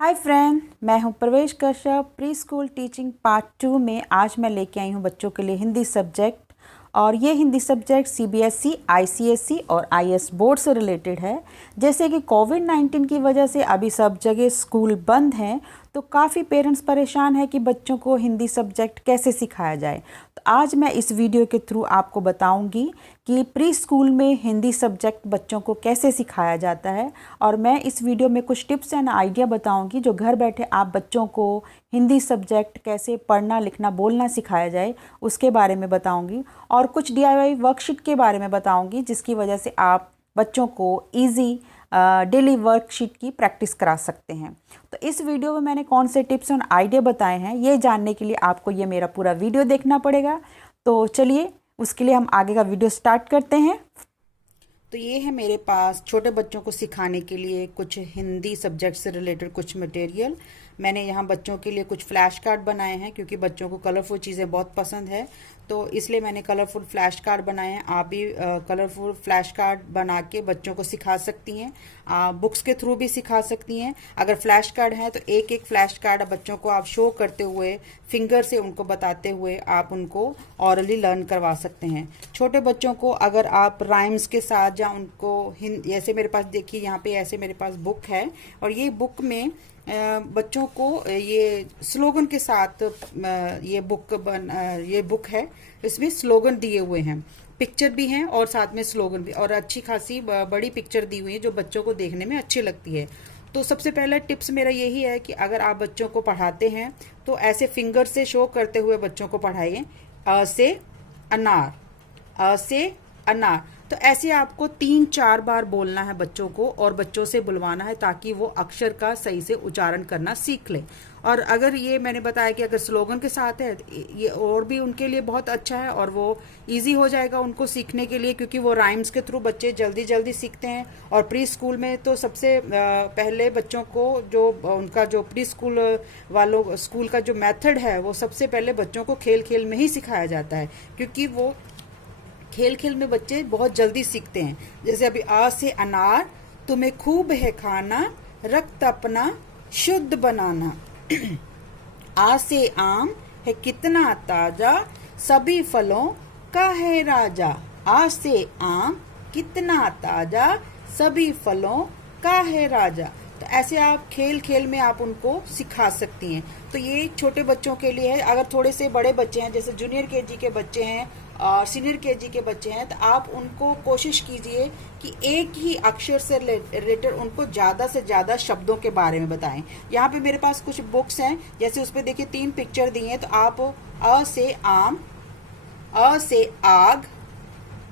Hi friend, मैं हूं प्रवेश Kashyap. Pre school teaching part 2 में आज मैं लेके आई हूं बच्चों के लिए हिंदी सब्जेक्ट। और ये हिंदी सब्जेक्ट सीबीएसई, आईसीएसई और आईएएस बोर्ड से रिलेटेड है। जैसे कि कोविड-19 की वजह से अभी सब जगह स्कूल बंद हैं, तो काफ़ी पेरेंट्स परेशान है कि बच्चों को हिंदी सब्जेक्ट कैसे सिखाया जाए। तो आज मैं इस वीडियो के थ्रू आपको बताऊंगी कि प्री स्कूल में हिंदी सब्जेक्ट बच्चों को कैसे सिखाया जाता है। और मैं इस वीडियो में कुछ टिप्स एंड आइडिया बताऊंगी जो घर बैठे आप बच्चों को हिंदी सब्जेक्ट कैसे पढ़ना, लिखना, बोलना सिखाया जाए उसके बारे में बताऊंगी। और कुछ डीआईवाई वर्कशीट के बारे में बताऊंगी जिसकी वजह से आप बच्चों को ईजी डेली वर्कशीट की प्रैक्टिस करा सकते हैं। तो इस वीडियो में मैंने कौन से टिप्स और आइडिया बताए हैं, ये जानने के लिए आपको ये मेरा पूरा वीडियो देखना पड़ेगा। तो चलिए उसके लिए हम आगे का वीडियो स्टार्ट करते हैं। तो ये है मेरे पास छोटे बच्चों को सिखाने के लिए कुछ हिंदी सब्जेक्ट से रिलेटेड कुछ मटेरियल। मैंने यहाँ बच्चों के लिए कुछ फ्लैश कार्ड बनाए हैं क्योंकि बच्चों को कलरफुल चीज़ें बहुत पसंद है, तो इसलिए मैंने कलरफुल फ्लैश कार्ड बनाए हैं। आप भी कलरफुल फ्लैश कार्ड बना के बच्चों को सिखा सकती हैं। बुक्स के थ्रू भी सिखा सकती हैं। अगर फ्लैश कार्ड है तो एक एक फ्लैश कार्ड बच्चों को आप शो करते हुए, फिंगर से उनको बताते हुए आप उनको ऑरली लर्न करवा सकते हैं। छोटे बच्चों को अगर आप राइम्स के साथ या उनको जैसे मेरे पास देखिए यहाँ पे ऐसे मेरे पास बुक है, और ये बुक में बच्चों को ये स्लोगन के साथ ये बुक है। इसमें स्लोगन दिए हुए हैं, पिक्चर भी हैं और साथ में स्लोगन भी, और अच्छी खासी बड़ी पिक्चर दी हुई है जो बच्चों को देखने में अच्छी लगती है। तो सबसे पहला टिप्स मेरा यही है कि अगर आप बच्चों को पढ़ाते हैं तो ऐसे फिंगर से शो करते हुए बच्चों को पढ़ाइए। अ से अनार, अ से अनार। तो ऐसे आपको 3-4 बार बोलना है बच्चों को और बच्चों से बुलवाना है ताकि वो अक्षर का सही से उच्चारण करना सीख ले। और अगर ये मैंने बताया कि अगर स्लोगन के साथ है ये और भी उनके लिए बहुत अच्छा है और वो इजी हो जाएगा उनको सीखने के लिए, क्योंकि वो राइम्स के थ्रू बच्चे जल्दी जल्दी सीखते हैं। और प्री स्कूल में तो सबसे पहले बच्चों को जो उनका जो प्री स्कूल वालों स्कूल का जो मेथड है वो सबसे पहले बच्चों को खेल खेल में ही सिखाया जाता है, क्योंकि वो खेल खेल में बच्चे बहुत जल्दी सीखते हैं। जैसे अभी आ से अनार, तुम्हें खूब है खाना, रक्त अपना शुद्ध बनाना। आ से आम है कितना ताजा, सभी फलों का है राजा। आ से आम कितना ताजा, सभी फलों का है राजा। तो ऐसे आप खेल खेल में आप उनको सिखा सकती हैं। तो ये छोटे बच्चों के लिए है। अगर थोड़े से बड़े बच्चे हैं, जैसे जूनियर केजी के बच्चे हैं और सीनियर केजी के बच्चे हैं, तो आप उनको कोशिश कीजिए कि एक ही अक्षर से रिलेटेड उनको ज़्यादा से ज़्यादा शब्दों के बारे में बताएं। यहाँ पे मेरे पास कुछ बुक्स हैं, जैसे उस पर देखिए 3 पिक्चर दी हैं। तो आप अ से आम, अ से आग,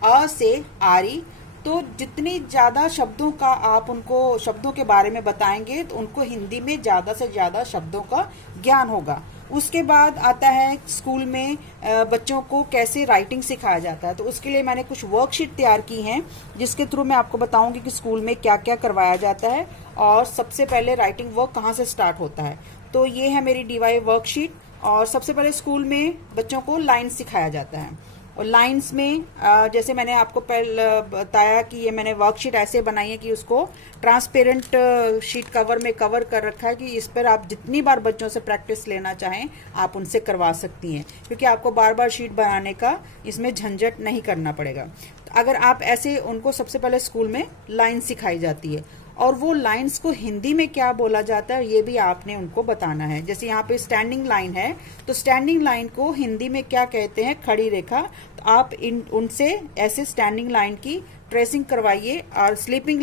अ से आरी, तो जितनी ज़्यादा शब्दों का आप उनको शब्दों के बारे में बताएंगे तो उनको हिंदी में ज़्यादा से ज़्यादा शब्दों का ज्ञान होगा। उसके बाद आता है स्कूल में बच्चों को कैसे राइटिंग सिखाया जाता है। तो उसके लिए मैंने कुछ वर्कशीट तैयार की हैं जिसके थ्रू मैं आपको बताऊंगी कि स्कूल में क्या क्या करवाया जाता है और सबसे पहले राइटिंग वर्क कहाँ से स्टार्ट होता है। तो ये है मेरी डीवाई वर्कशीट। और सबसे पहले स्कूल में बच्चों को लाइन सिखाया जाता है। और लाइंस में जैसे मैंने आपको पहले बताया कि ये मैंने वर्कशीट ऐसे बनाई है कि उसको ट्रांसपेरेंट शीट कवर में कवर कर रखा है कि इस पर आप जितनी बार बच्चों से प्रैक्टिस लेना चाहें आप उनसे करवा सकती हैं, क्योंकि आपको बार बार शीट बनाने का इसमें झंझट नहीं करना पड़ेगा। तो अगर आप ऐसे उनको सबसे पहले स्कूल में लाइन सिखाई जाती है और वो लाइंस को हिंदी में क्या बोला जाता है ये भी आपने उनको बताना है। जैसे यहाँ पे स्टैंडिंग लाइन है, तो स्टैंडिंग लाइन को हिंदी में क्या कहते हैं, खड़ी रेखा। तो आप उनसे ऐसे स्टैंडिंग लाइन की ट्रेसिंग करवाइए। और स्लीपिंग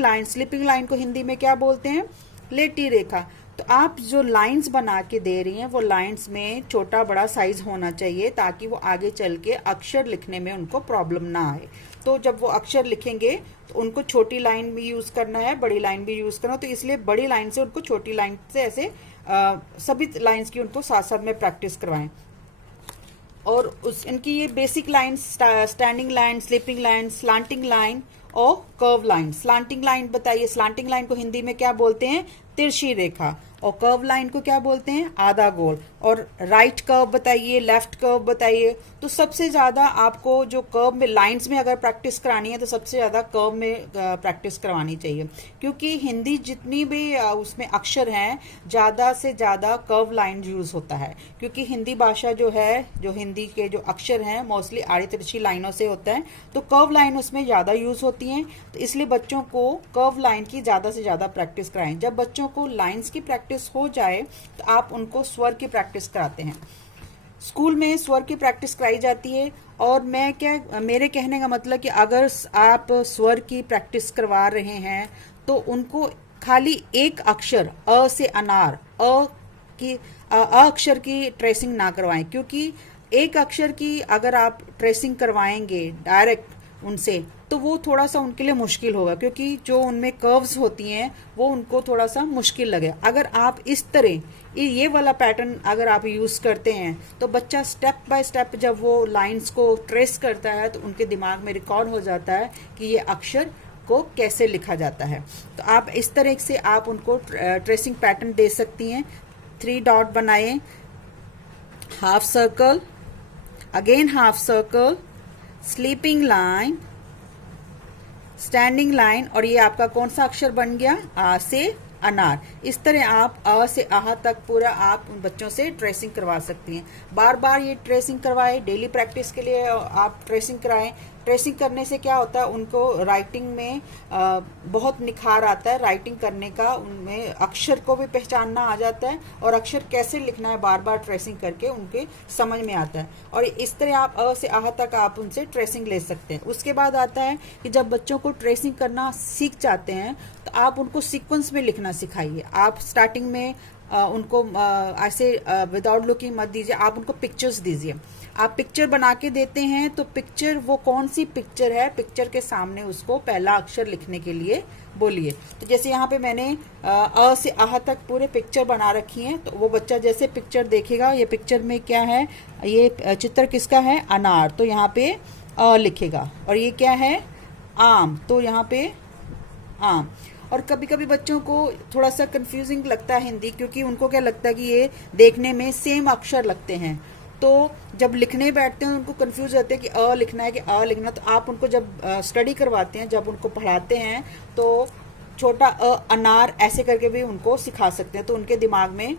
लाइन को हिंदी में क्या बोलते हैं, लेटी रेखा। तो आप जो लाइंस बना के दे रही हैं वो लाइंस में छोटा बड़ा साइज होना चाहिए ताकि वो आगे चल के अक्षर लिखने में उनको प्रॉब्लम ना आए। तो जब वो अक्षर लिखेंगे तो उनको छोटी लाइन भी यूज करना है, बड़ी लाइन भी यूज करना है। तो इसलिए बड़ी लाइन से उनको छोटी लाइन से ऐसे सभी लाइंस की उनको साथ साथ में प्रैक्टिस करवाएं। और इनकी ये basic line standing line, sleeping line, slanting line और कर्व लाइन। स्लांटिंग लाइन बताइए, स्लांटिंग लाइन को हिंदी में क्या बोलते हैं, तिरछी रेखा। और कर्व लाइन को क्या बोलते हैं, आधा गोल। और राइट कर्व बताइए, लेफ्ट कर्व बताइए। तो सबसे ज़्यादा आपको जो कर्व में, लाइंस में अगर प्रैक्टिस करानी है तो सबसे ज़्यादा कर्व में प्रैक्टिस करवानी चाहिए, क्योंकि हिंदी जितनी भी उसमें अक्षर हैं, ज़्यादा से ज़्यादा कर्व लाइन यूज़ होता है, क्योंकि हिंदी भाषा जो है, जो हिंदी के जो अक्षर हैं मोस्टली आड़ी तिरछी लाइनों से होता है, तो कर्व लाइन उसमें ज़्यादा यूज़ होती हैं। तो इसलिए बच्चों को कर्व लाइन की ज़्यादा से ज़्यादा प्रैक्टिस कराएं। जब बच्चों को लाइंस की प्रैक्टिस हो जाए तो आप उनको स्वर की प्रैक्टिस कराते हैं। स्कूल में स्वर की प्रैक्टिस कराई जाती है। और मेरे कहने का मतलब कि अगर आप स्वर की प्रैक्टिस करवा रहे हैं तो उनको खाली एक अक्षर अ से अनार, अक्षर की ट्रेसिंग ना करवाएं, क्योंकि एक अक्षर की अगर आप ट्रेसिंग करवाएंगे डायरेक्ट उनसे तो वो थोड़ा सा उनके लिए मुश्किल होगा, क्योंकि जो उनमें कर्व्स होती हैं वो उनको थोड़ा सा मुश्किल लगे। अगर आप इस तरह ये वाला पैटर्न अगर आप यूज़ करते हैं तो बच्चा स्टेप बाय स्टेप जब वो लाइंस को ट्रेस करता है तो उनके दिमाग में रिकॉर्ड हो जाता है कि ये अक्षर को कैसे लिखा जाता है। तो आप इस तरह से आप उनको ट्रेसिंग पैटर्न दे सकती हैं। 3 डॉट बनाए, half circle, again half circle, sleeping line, standing line, और ये आपका कौन सा अक्षर बन गया, आ से अनार। इस तरह आप अ से आह तक पूरा आप उन बच्चों से ट्रेसिंग करवा सकती हैं। बार बार ये ट्रेसिंग करवाएं, डेली प्रैक्टिस के लिए आप ट्रेसिंग कराएं। ट्रेसिंग करने से क्या होता है, उनको राइटिंग में बहुत निखार आता है, राइटिंग करने का उनमें अक्षर को भी पहचानना आ जाता है, और अक्षर कैसे लिखना है बार बार ट्रेसिंग करके उनके समझ में आता है। और इस तरह आप अ से आह तक आप उनसे ट्रेसिंग ले सकते हैं। उसके बाद आता है कि जब बच्चों को ट्रेसिंग करना सीख जाते हैं तो आप उनको सीक्वेंस में लिखना सिखाइए। आप स्टार्टिंग में उनको ऐसे विदाउट लुकिंग मत दीजिए, आप उनको पिक्चर्स दीजिए। आप पिक्चर बना के देते हैं तो पिक्चर वो कौन सी पिक्चर है, पिक्चर के सामने उसको पहला अक्षर लिखने के लिए बोलिए। तो जैसे यहाँ पे मैंने अ से आह तक पूरे पिक्चर बना रखी हैं, तो वो बच्चा जैसे पिक्चर देखेगा, ये पिक्चर में क्या है, ये चित्र किसका है, अनार, तो यहाँ पे अ लिखेगा। और ये क्या है, आम, तो यहाँ पे आम। और कभी कभी बच्चों को थोड़ा सा कंफ्यूजिंग लगता है हिंदी, क्योंकि उनको क्या लगता है कि ये देखने में सेम अक्षर लगते हैं, तो जब लिखने बैठते हैं उनको कंफ्यूज रहते हैं कि अ लिखना है कि अ लिखना। तो आप उनको जब स्टडी करवाते हैं, जब उनको पढ़ाते हैं, तो छोटा अ अनार ऐसे करके भी उनको सिखा सकते हैं, तो उनके दिमाग में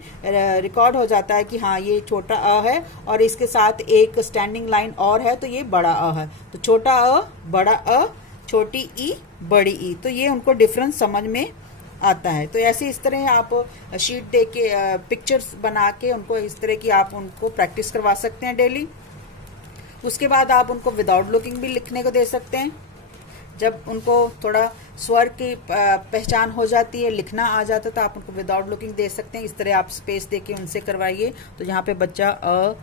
रिकॉर्ड हो जाता है कि हाँ ये छोटा अ है और इसके साथ एक स्टैंडिंग लाइन और है, तो ये बड़ा अ है। तो छोटा अ, बड़ा अ, छोटी ई, बड़ी ई, तो ये उनको डिफरेंस समझ में आता है। तो ऐसे इस तरह आप शीट दे के पिक्चर्स बना के उनको इस तरह की आप उनको प्रैक्टिस करवा सकते हैं डेली। उसके बाद आप उनको विदाउट लुकिंग भी लिखने को दे सकते हैं। जब उनको थोड़ा स्वर की पहचान हो जाती है, लिखना आ जाता है, तो आप उनको विदाउट लुकिंग दे सकते हैं। इस तरह आप स्पेस दे के उनसे करवाइए, तो यहाँ पे बच्चा अ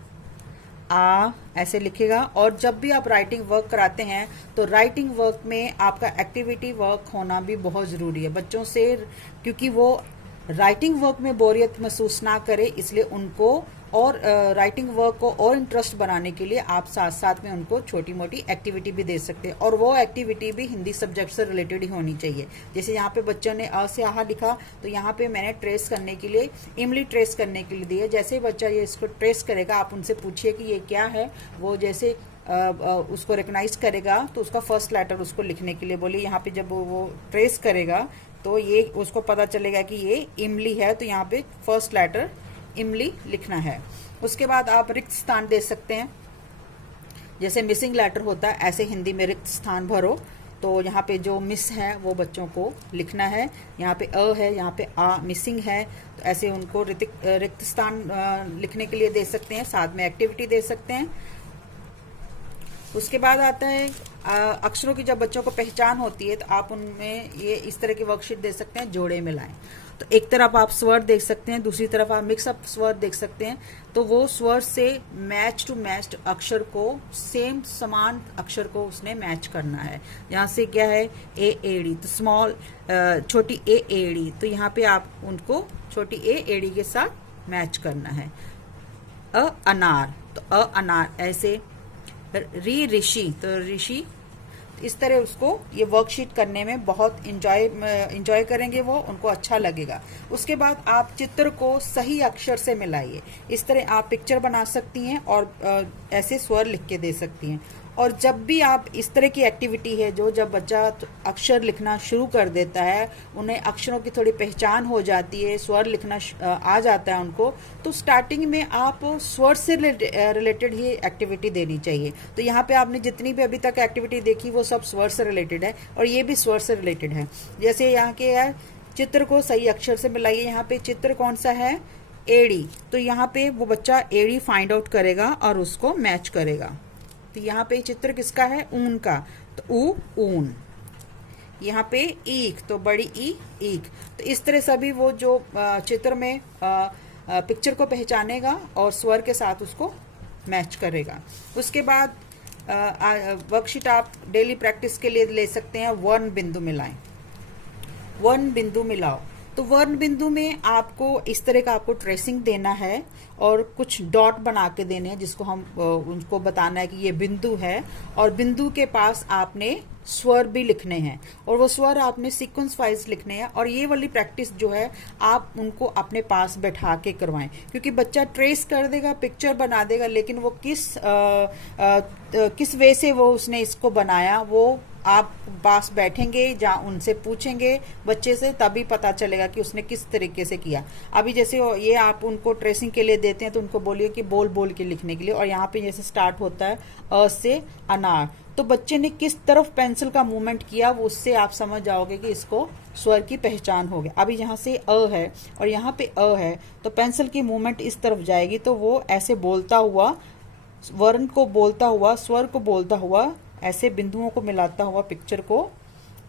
आ ऐसे लिखेगा। और जब भी आप राइटिंग वर्क कराते हैं तो राइटिंग वर्क में आपका एक्टिविटी वर्क होना भी बहुत ज़रूरी है बच्चों से, क्योंकि वो राइटिंग वर्क में बोरियत महसूस ना करे, इसलिए उनको और राइटिंग वर्क को और इंटरेस्ट बनाने के लिए आप साथ साथ में उनको छोटी मोटी एक्टिविटी भी दे सकते हैं, और वो एक्टिविटी भी हिंदी सब्जेक्ट से रिलेटेड ही होनी चाहिए। जैसे यहाँ पे बच्चों ने अ से आह लिखा, तो यहाँ पे मैंने ट्रेस करने के लिए इमली ट्रेस करने के लिए दी है। जैसे ही बच्चा ये इसको ट्रेस करेगा, आप उनसे पूछिए कि ये क्या है, वो जैसे उसको रिकग्नाइज करेगा तो उसका फर्स्ट लेटर उसको लिखने के लिए बोलिए। यहाँ पे जब वो ट्रेस करेगा तो ये उसको पता चलेगा कि ये इमली है, तो यहाँ पे फर्स्ट लेटर इमली लिखना है। उसके बाद आप रिक्त स्थान दे सकते हैं, जैसे मिसिंग लेटर होता है ऐसे हिंदी में रिक्त स्थान भरो। तो यहाँ पे जो मिस है वो बच्चों को लिखना है, यहाँ पे अ है, यहाँ पे आ मिसिंग है, तो ऐसे उनको रिक्त स्थान लिखने के लिए दे सकते हैं, साथ में एक्टिविटी दे सकते हैं। उसके बाद आता है अक्षरों की जब बच्चों को पहचान होती है तो आप उनमें ये इस तरह की वर्कशीट दे सकते हैं, जोड़े मिलाएं। तो एक तरफ आप स्वर देख सकते हैं, दूसरी तरफ आप मिक्सअप स्वर देख सकते हैं। तो वो स्वर से मैच टू मैच अक्षर को, सेम समान अक्षर को उसने मैच करना है। यहाँ से क्या है, ए एड़ी, तो स्मॉल छोटी ए एड़ी, तो यहाँ पे आप उनको छोटी ए एड़ी के साथ मैच करना है। अ अनार, तो अ अनार ऐसे। री ऋषि, तो ऋषि इस तरह उसको ये वर्कशीट करने में बहुत इंजॉय करेंगे, वो उनको अच्छा लगेगा। उसके बाद आप चित्र को सही अक्षर से मिलाइए। इस तरह आप पिक्चर बना सकती हैं और ऐसे स्वर लिख के दे सकती हैं। और जब भी आप इस तरह की एक्टिविटी है जब बच्चा अक्षर लिखना शुरू कर देता है, उन्हें अक्षरों की थोड़ी पहचान हो जाती है, स्वर लिखना आ जाता है उनको, तो स्टार्टिंग में आप स्वर से रिलेटेड ही एक्टिविटी देनी चाहिए। तो यहाँ पे आपने जितनी भी अभी तक एक्टिविटी देखी वो सब स्वर से रिलेटेड है और ये भी स्वर से रिलेटेड है। जैसे यहाँ के है, चित्र को सही अक्षर से मिलाइए। यहाँ पे चित्र कौन सा है? एड़ी। तो यहाँ पे वो बच्चा एड़ी फाइंड आउट करेगा और उसको मैच करेगा। तो यहाँ पे चित्र किसका है? ऊन का, तो ऊन। यहाँ पे ईख, तो बड़ी ईख। तो इस तरह सभी वो जो चित्र में पिक्चर को पहचानेगा और स्वर के साथ उसको मैच करेगा। उसके बाद वर्कशीट आप डेली प्रैक्टिस के लिए ले सकते हैं। वर्ण बिंदु मिलाएं, वर्ण बिंदु मिलाओ। तो वर्ण बिंदु में आपको इस तरह का आपको ट्रेसिंग देना है और कुछ डॉट बना के देने हैं, जिसको हम उनको बताना है कि ये बिंदु है। और बिंदु के पास आपने स्वर भी लिखने हैं और वो स्वर आपने सीक्वेंस वाइज लिखने हैं। और ये वाली प्रैक्टिस जो है आप उनको अपने पास बैठा के करवाएं, क्योंकि बच्चा ट्रेस कर देगा, पिक्चर बना देगा, लेकिन वो किस वे से वो उसने इसको बनाया, वो आप पास बैठेंगे जहाँ उनसे पूछेंगे बच्चे से, तभी पता चलेगा कि उसने किस तरीके से किया। अभी जैसे ये आप उनको ट्रेसिंग के लिए देते हैं तो उनको बोलिए कि बोल बोल के लिखने के लिए। और यहाँ पे जैसे स्टार्ट होता है अ से अनार, तो बच्चे ने किस तरफ पेंसिल का मूवमेंट किया वो उससे आप समझ जाओगे कि इसको स्वर की पहचान हो गया। अभी यहाँ से अ है और यहाँ पे अ है, तो पेंसिल की मूवमेंट इस तरफ जाएगी, तो वो ऐसे बोलता हुआ, वर्ण को बोलता हुआ, स्वर को बोलता हुआ, ऐसे बिंदुओं को मिलाता हुआ पिक्चर को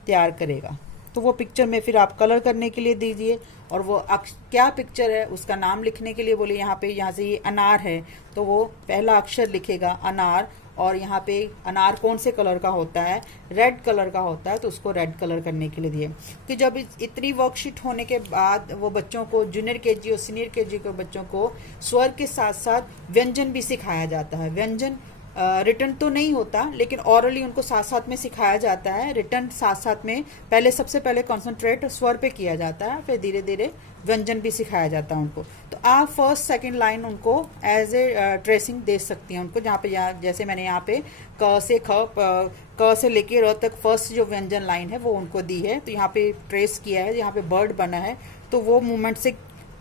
तैयार करेगा। तो वो पिक्चर में फिर आप कलर करने के लिए दीजिए और वो क्या पिक्चर है उसका नाम लिखने के लिए बोलिए। यहाँ से ये अनार है, तो वो पहला अक्षर लिखेगा अनार। और यहाँ पे अनार कौन से कलर का होता है? रेड कलर का होता है, तो उसको रेड कलर करने के लिए दिए। कि जब इतनी वर्कशीट होने के बाद वो बच्चों को, जूनियर केजी और सीनियर केजी के बच्चों को स्वर के साथ साथ व्यंजन भी सिखाया जाता है। व्यंजन रिटर्न तो नहीं होता, लेकिन ऑरली उनको साथ साथ में सिखाया जाता है। रिटर्न साथ साथ में सबसे पहले कंसंट्रेट स्वर पे किया जाता है, फिर धीरे धीरे व्यंजन भी सिखाया जाता है उनको। तो आप फर्स्ट सेकंड लाइन उनको एज ए ट्रेसिंग दे सकती हैं उनको, जहाँ पे जैसे मैंने यहाँ पे क से लेके र तक फर्स्ट जो व्यंजन लाइन है वो उनको दी है। तो यहाँ पे ट्रेस किया है, यहाँ पे बर्ड बना है, तो वो मूवमेंट से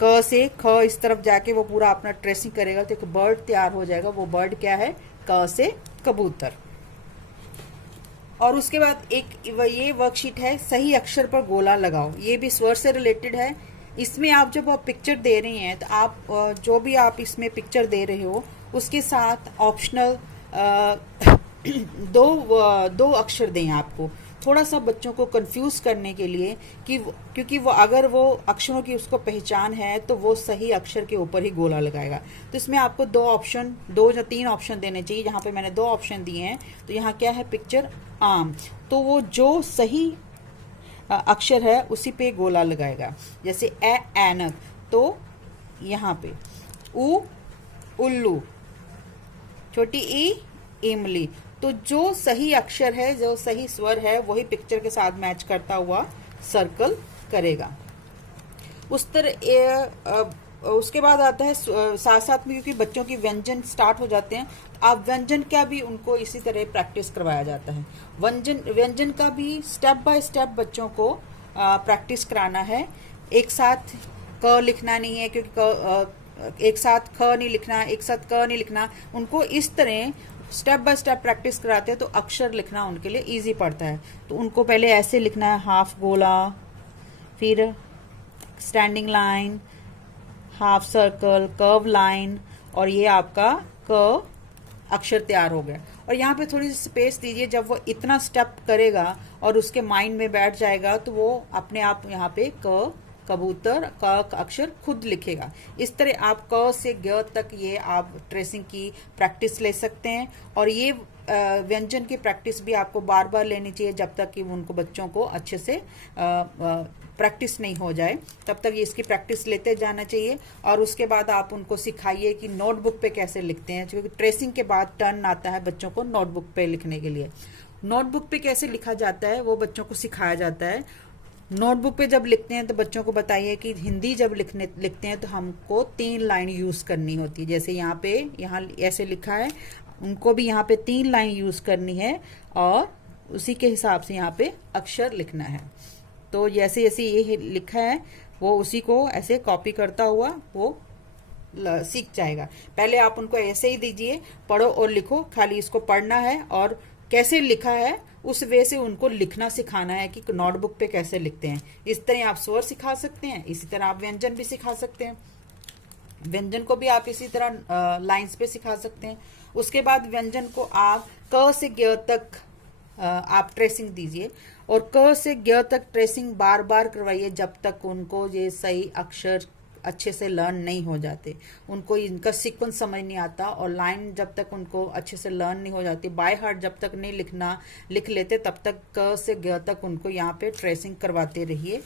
क से ख इस तरफ जाके वो पूरा अपना ट्रेसिंग करेगा, तो एक बर्ड तैयार हो जाएगा। वो बर्ड क्या है? क से कबूतर। और उसके बाद ये वर्कशीट है सही अक्षर पर गोला लगाओ। ये भी स्वर से रिलेटेड है। इसमें आप जब आप पिक्चर दे रही हैं तो आप जो भी आप इसमें पिक्चर दे रहे हो उसके साथ ऑप्शनल दो अक्षर दें आपको, थोड़ा सा बच्चों को कंफ्यूज करने के लिए कि क्योंकि वो अगर वो अक्षरों की उसको पहचान है तो वो सही अक्षर के ऊपर ही गोला लगाएगा। तो इसमें आपको 2 या 3 ऑप्शन देने चाहिए। यहाँ पे मैंने 2 ऑप्शन दिए हैं। तो यहाँ क्या है? पिक्चर आम, तो वो जो सही अक्षर है उसी पे गोला लगाएगा। जैसे ऐनक, तो यहाँ पे उल्लू, छोटी इमली। तो जो सही अक्षर है, जो सही स्वर है, वही पिक्चर के साथ मैच करता हुआ सर्कल करेगा। उसके बाद आता है साथ साथ में, क्योंकि बच्चों की व्यंजन स्टार्ट हो जाते हैं, आप व्यंजन का भी उनको इसी तरह प्रैक्टिस करवाया जाता है। व्यंजन का भी स्टेप बाय स्टेप बच्चों को प्रैक्टिस कराना है। एक साथ क लिखना नहीं है, क्योंकि एक साथ ख नहीं लिखना, एक साथ क नहीं लिखना। उनको इस तरह स्टेप बाय स्टेप प्रैक्टिस कराते हैं तो अक्षर लिखना उनके लिए इजी पड़ता है। तो उनको पहले ऐसे लिखना है, हाफ गोला, फिर standing line, half circle, curve line, और ये आपका क अक्षर तैयार हो गया। और यहाँ पे थोड़ी सी स्पेस दीजिए। जब वो इतना स्टेप करेगा और उसके माइंड में बैठ जाएगा तो वो अपने आप यहाँ पे क कबूतर का अक्षर खुद लिखेगा। इस तरह आप क से ग तक ये आप ट्रेसिंग की प्रैक्टिस ले सकते हैं। और ये व्यंजन की प्रैक्टिस भी आपको बार बार लेनी चाहिए जब तक कि उनको बच्चों को अच्छे से प्रैक्टिस नहीं हो जाए, तब तक ये इसकी प्रैक्टिस लेते जाना चाहिए। और उसके बाद आप उनको सिखाइए कि नोटबुक पे कैसे लिखते हैं, क्योंकि ट्रेसिंग के बाद टर्न आता है बच्चों को नोटबुक पे लिखने के लिए। नोटबुक पे कैसे लिखा जाता है वो बच्चों को सिखाया जाता है। नोटबुक पे जब लिखते हैं तो बच्चों को बताइए कि हिंदी जब लिखते हैं तो हमको 3 लाइन यूज़ करनी होती है। जैसे यहाँ ऐसे लिखा है, उनको भी यहाँ पे 3 लाइन यूज़ करनी है और उसी के हिसाब से यहाँ पे अक्षर लिखना है। तो जैसे जैसे ये लिखा है वो उसी को ऐसे कॉपी करता हुआ वो सीख जाएगा। पहले आप उनको ऐसे ही दीजिए, पढ़ो और लिखो, खाली इसको पढ़ना है और कैसे लिखा है उस वे से उनको लिखना सिखाना है कि नोटबुक पे कैसे लिखते हैं। इस तरह आप स्वर सिखा सकते हैं, इसी तरह आप व्यंजन भी सिखा सकते हैं। व्यंजन को भी आप इसी तरह लाइंस पे सिखा सकते हैं। उसके बाद व्यंजन को आप क से ग तक आप ट्रेसिंग दीजिए और क से ग तक ट्रेसिंग बार बार करवाइए जब तक उनको ये सही अक्षर अच्छे से लर्न नहीं हो जाते, उनको इनका सीक्वेंस समझ नहीं आता और लाइन जब तक उनको अच्छे से लर्न नहीं हो जाती, बाय हार्ट जब तक नहीं लिख लेते तब तक क से ग तक उनको यहाँ पे ट्रेसिंग करवाते रहिए।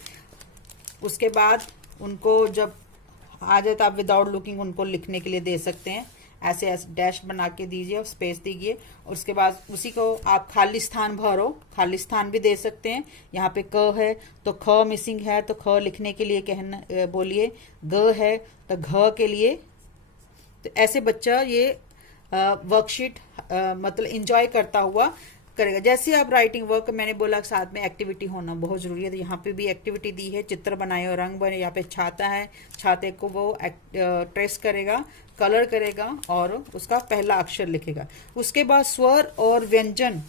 उसके बाद उनको जब आ जाए तो आप विदाउट लुकिंग उनको लिखने के लिए दे सकते हैं। ऐसे डैश बना के दीजिए और स्पेस दीजिए और उसके बाद उसी को आप खाली स्थान भरो, खाली स्थान भी दे सकते हैं। यहाँ पे क है तो ख मिसिंग है तो ख लिखने के लिए कहना बोलिए, ग है तो घ के लिए। तो ऐसे बच्चा ये वर्कशीट मतलब इंजॉय करता हुआ करेगा। जैसे आप राइटिंग वर्क, मैंने बोला साथ में एक्टिविटी होना बहुत जरूरी है, तो यहाँ पे भी एक्टिविटी दी है, चित्र बनाए और रंग बने। यहाँ पे छाता है, छाते को वो ट्रेस करेगा, कलर करेगा और उसका पहला अक्षर लिखेगा। उसके बाद स्वर और व्यंजन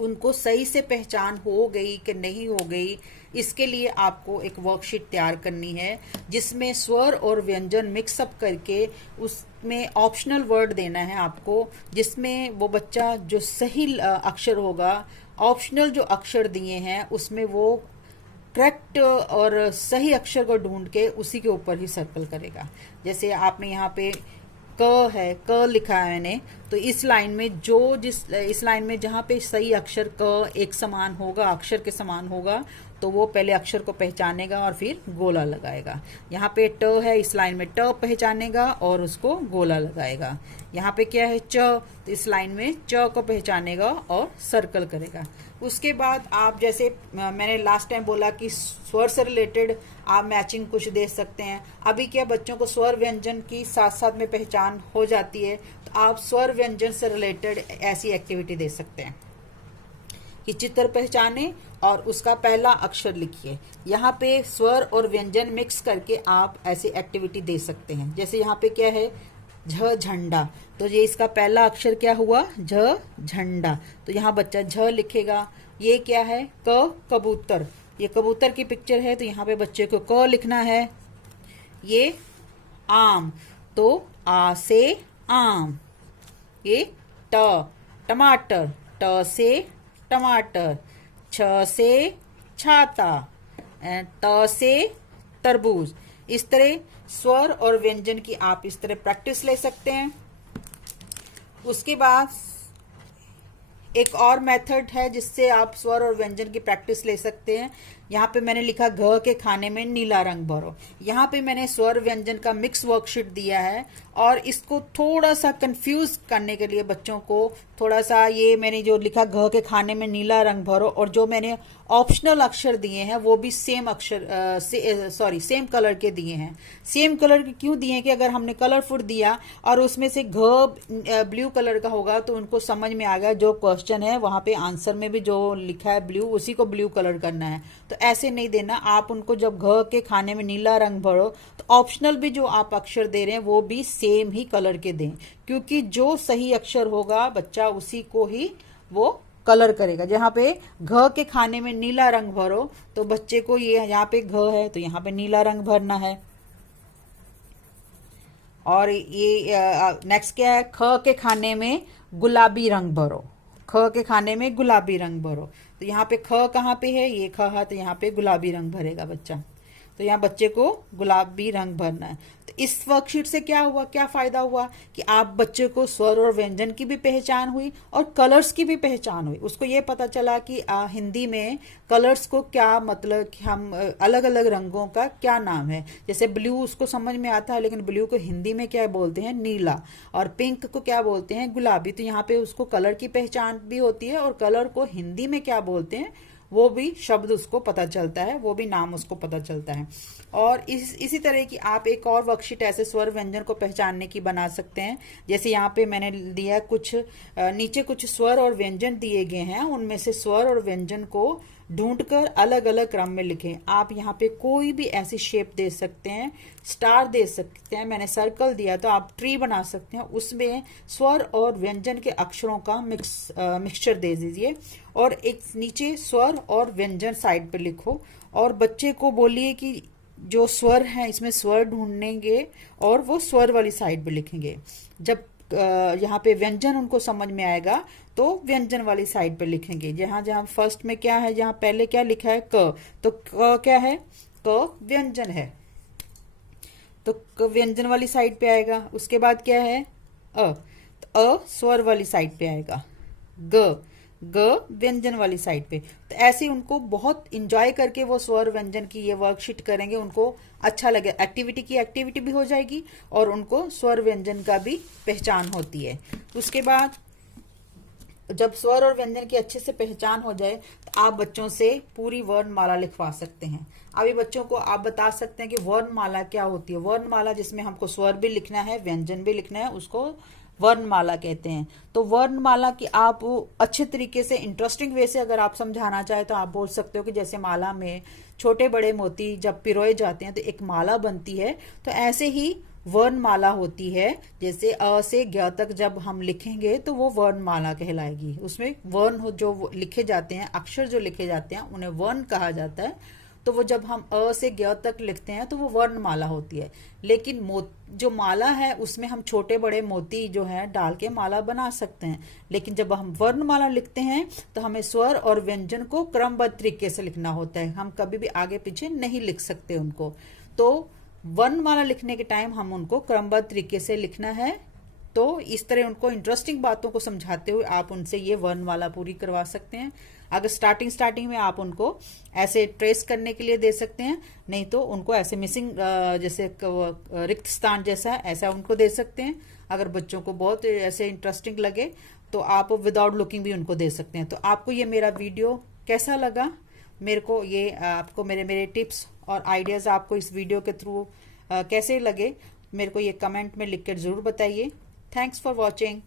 उनको सही से पहचान हो गई कि नहीं हो गई, इसके लिए आपको एक वर्कशीट तैयार करनी है जिसमें स्वर और व्यंजन मिक्सअप करके उसमें ऑप्शनल वर्ड देना है आपको, जिसमें वो बच्चा जो सही अक्षर होगा, ऑप्शनल जो अक्षर दिए हैं उसमें वो करेक्ट और सही अक्षर को ढूंढ के उसी के ऊपर ही सर्कल करेगा। जैसे आपने यहाँ पे क है, क लिखा है मैंने, तो इस लाइन में इस लाइन में जहाँ पे सही अक्षर क एक समान होगा, अक्षर के समान होगा, तो वो पहले अक्षर को पहचानेगा और फिर गोला लगाएगा। यहाँ पे ट है, इस लाइन में ट पहचानेगा और उसको गोला लगाएगा। यहाँ पे क्या है च, तो इस लाइन में च को पहचानेगा और सर्कल करेगा। उसके बाद आप जैसे मैंने लास्ट टाइम बोला कि स्वर से रिलेटेड आप मैचिंग कुछ दे सकते हैं। अभी क्या बच्चों को स्वर व्यंजन की साथ साथ में पहचान हो जाती है, तो आप स्वर व्यंजन से रिलेटेड ऐसी एक्टिविटी दे सकते हैं कि चित्र पहचाने और उसका पहला अक्षर लिखिए। यहाँ पे स्वर और व्यंजन मिक्स करके आप ऐसी एक्टिविटी दे सकते हैं। जैसे यहाँ पे क्या है झ झंडा, तो ये इसका पहला अक्षर क्या हुआ झ झंडा, तो यहाँ बच्चा झ लिखेगा। ये क्या है क कबूतर, ये कबूतर की पिक्चर है तो यहाँ पे बच्चे को क लिखना है। ये आम, तो आ से आम। ये ट टमाटर, ट से टमाटर। छ से छाता, त से तरबूज। इस तरह स्वर और व्यंजन की आप इस तरह प्रैक्टिस ले सकते हैं। उसके बाद एक और मेथड है जिससे आप स्वर और व्यंजन की प्रैक्टिस ले सकते हैं। यहाँ पे मैंने लिखा घ के खाने में नीला रंग भरो। यहाँ पे मैंने स्वर व्यंजन का मिक्स वर्कशीट दिया है और इसको थोड़ा सा कंफ्यूज करने के लिए बच्चों को थोड़ा सा, ये मैंने जो लिखा घ के खाने में नीला रंग भरो और जो मैंने ऑप्शनल अक्षर दिए हैं वो भी सेम अक्षर सेम कलर के दिए हैं। सेम कलर के क्यों दिए हैं कि अगर हमने कलरफुल दिया और उसमें से घ ब्लू कलर का होगा तो उनको समझ में आ गया जो क्वेश्चन है वहां पे आंसर में भी जो लिखा है ब्लू उसी को ब्लू कलर करना है। तो ऐसे नहीं देना, आप उनको जब घ के खाने में नीला रंग भरो तो ऑप्शनल भी जो आप अक्षर दे रहे हैं वो भी सेम ही कलर के दें, क्योंकि जो सही अक्षर होगा बच्चा उसी को ही वो कलर करेगा। जहाँ पे घ के खाने में नीला रंग भरो तो बच्चे को ये यहाँ पे घ है तो यहाँ पे नीला रंग भरना है। और ये नेक्स्ट क्या है ख के खाने में गुलाबी रंग भरो, ख के खाने में गुलाबी रंग भरो। तो यहाँ पे ख कहाँ पे है, ये ख है तो यहाँ पे गुलाबी रंग भरेगा बच्चा। तो यहाँ बच्चे को गुलाबी रंग भरना है। तो इस वर्कशीट से क्या हुआ, क्या फायदा हुआ कि आप बच्चे को स्वर और व्यंजन की भी पहचान हुई और कलर्स की भी पहचान हुई। उसको ये पता चला कि हिंदी में कलर्स को क्या मतलब कि हम अलग अलग रंगों का क्या नाम है। जैसे ब्लू उसको समझ में आता है, लेकिन ब्लू को हिंदी में क्या बोलते हैं, नीला, और पिंक को क्या बोलते हैं, गुलाबी। तो यहाँ पे उसको कलर की पहचान भी होती है और कलर को हिंदी में क्या बोलते हैं वो भी शब्द उसको पता चलता है, वो भी नाम उसको पता चलता है। और इसी तरह की आप एक और वर्कशीट ऐसे स्वर व्यंजन को पहचानने की बना सकते हैं। जैसे यहाँ पे मैंने दिया कुछ नीचे कुछ स्वर और व्यंजन दिए गए हैं, उनमें से स्वर और व्यंजन को ढूंढकर अलग अलग क्रम में लिखें। आप यहाँ पे कोई भी ऐसी शेप दे सकते हैं, स्टार दे सकते हैं, मैंने सर्कल दिया तो आप ट्री बना सकते हैं, उसमें स्वर और व्यंजन के अक्षरों का मिक्सचर दे दीजिए और एक नीचे स्वर और व्यंजन साइड पे लिखो और बच्चे को बोलिए कि जो स्वर है इसमें स्वर ढूंढेंगे और वो स्वर वाली साइड पे लिखेंगे। जब यहाँ पे व्यंजन उनको समझ में आएगा तो व्यंजन वाली साइड पे लिखेंगे। जहाँ जहाँ फर्स्ट में क्या है, जहाँ पहले क्या लिखा है क, तो क क्या है, क व्यंजन है तो क व्यंजन वाली साइड पे आएगा। उसके बाद क्या है तो स्वर वाली साइड पे आएगा, ग व्यंजन वाली साइड पे। तो ऐसे उनको बहुत इंजॉय करके वो स्वर व्यंजन की ये वर्कशीट करेंगे, उनको अच्छा लगे, एक्टिविटी भी हो जाएगी और उनको स्वर व्यंजन का भी पहचान होती है। उसके बाद जब स्वर और व्यंजन की अच्छे से पहचान हो जाए तो आप बच्चों से पूरी वर्णमाला लिखवा सकते हैं। अभी बच्चों को आप बता सकते हैं कि वर्णमाला क्या होती है। वर्णमाला जिसमें हमको स्वर भी लिखना है, व्यंजन भी लिखना है, उसको वर्णमाला कहते हैं। तो वर्णमाला की आप अच्छे तरीके से इंटरेस्टिंग वे से अगर आप समझाना चाहे तो आप बोल सकते हो कि जैसे माला में छोटे बड़े मोती जब पिरोए जाते हैं तो एक माला बनती है, तो ऐसे ही वर्णमाला होती है। जैसे अ से ज्ञ तक जब हम लिखेंगे तो वो वर्णमाला कहलाएगी। उसमें वर्ण जो लिखे जाते हैं, अक्षर जो लिखे जाते हैं उन्हें वर्ण कहा जाता है। तो वो जब हम अ से ज्ञ तक लिखते हैं तो वो वर्णमाला होती है। लेकिन जो माला है उसमें हम छोटे बड़े मोती जो है डाल के माला बना सकते हैं। लेकिन जब हम वर्णमाला लिखते हैं तो हमें स्वर और व्यंजन को क्रमबद्ध तरीके से लिखना होता है, हम कभी भी आगे पीछे नहीं लिख सकते उनको। तो वर्णमाला लिखने के टाइम हम उनको क्रमबद्ध तरीके से लिखना है। तो इस तरह उनको इंटरेस्टिंग बातों को समझाते हुए आप उनसे ये वर्णमाला पूरी करवा सकते हैं। अगर स्टार्टिंग में आप उनको ऐसे ट्रेस करने के लिए दे सकते हैं, नहीं तो उनको ऐसे मिसिंग जैसे रिक्त स्थान जैसा ऐसा उनको दे सकते हैं। अगर बच्चों को बहुत ऐसे इंटरेस्टिंग लगे तो आप विदाउट लुकिंग भी उनको दे सकते हैं। तो आपको ये मेरा वीडियो कैसा लगा, मेरे को ये आपको मेरे टिप्स और आइडियाज़ आपको इस वीडियो के थ्रू कैसे लगे, मेरे को ये कमेंट में लिख कर ज़रूर बताइए। Thanks for watching.